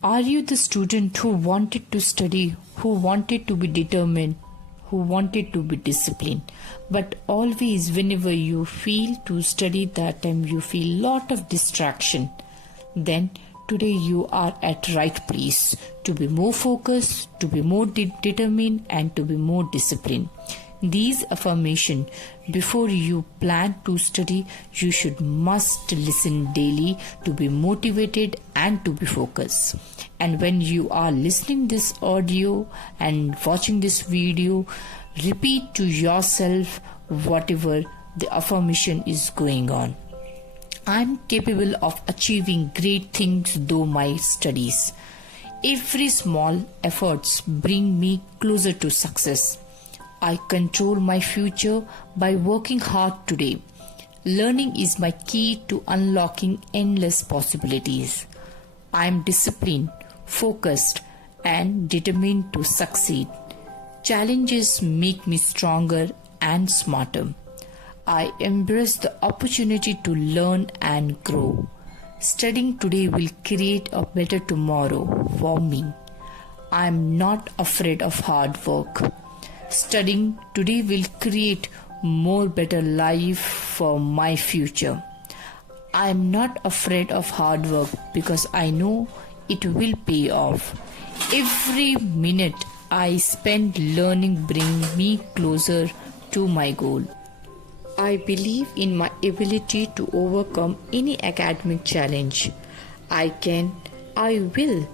Are you the student who wanted to study, who wanted to be determined, who wanted to be disciplined, but always whenever you feel to study, that time you feel lot of distraction? Then today you are at right place to be more focused, to be more determined, and to be more disciplined. These affirmations, before you plan to study, you must listen daily to be motivated and to be focused. And when you are listening this audio and watching this video, repeat to yourself whatever the affirmation is going on. I am capable of achieving great things through my studies. Every small efforts bring me closer to success. I control my future by working hard today. Learning is my key to unlocking endless possibilities. I am disciplined, focused, and determined to succeed. Challenges make me stronger and smarter. I embrace the opportunity to learn and grow. Studying today will create a better tomorrow for me. I am not afraid of hard work. Studying today will create more better life for my future. I am not afraid of hard work because I know it will pay off. Every minute I spend learning brings me closer to my goal. I believe in my ability to overcome any academic challenge. I will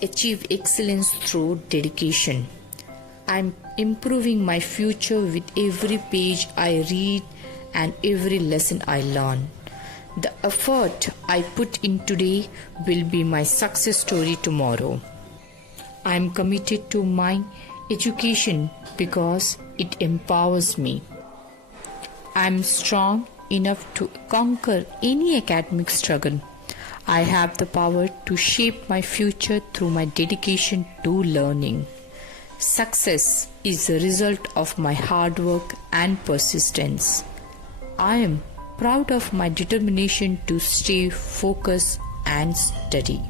achieve excellence through dedication. I am improving my future with every page I read and every lesson I learn. The effort I put in today will be my success story tomorrow. I am committed to my education because it empowers me. I am strong enough to conquer any academic struggle. I have the power to shape my future through my dedication to learning. Success is the result of my hard work and persistence. I am proud of my determination to stay focused and steady.